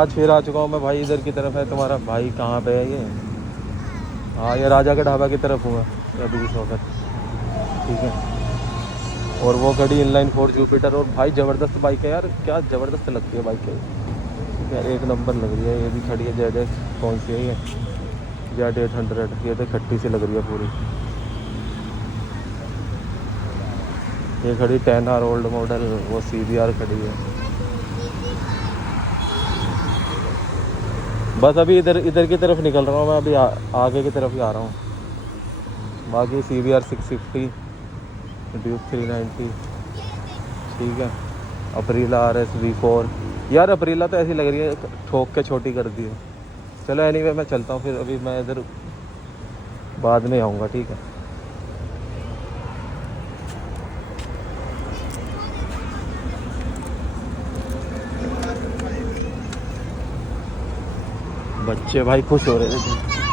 आज फिर आ चुका हूँ मैं भाई, इधर की तरफ है तुम्हारा भाई। कहाँ पे है ये? हाँ, ये राजा के ढाबा की तरफ हुआ अभी इस वक्त, ठीक है। और वो खड़ी इनलाइन 4 जुपिटर, और भाई ज़बरदस्त बाइक है यार, क्या ज़बरदस्त लगती है बाइक है, ठीक है, एक नंबर लग रही है। ये भी खड़ी है जेड, कौन सी है ये? जेड 800। ये तो खट्टी सी लग रही है पूरी। ये खड़ी 10R ओल्ड मॉडल, वो CBR खड़ी है। बस अभी इधर इधर की तरफ निकल रहा हूँ मैं अभी, आगे की तरफ ही आ रहा हूँ। बाकी CBR 650, ड्यूक 390, ठीक है। अप्रीला RS V4, यार अप्रीला तो ऐसी लग रही है ठोक के छोटी कर दी है। चलो एनीवे मैं चलता हूँ फिर, अभी मैं इधर बाद में आऊँगा, ठीक है। बच्चे भाई खुश हो रहे थे।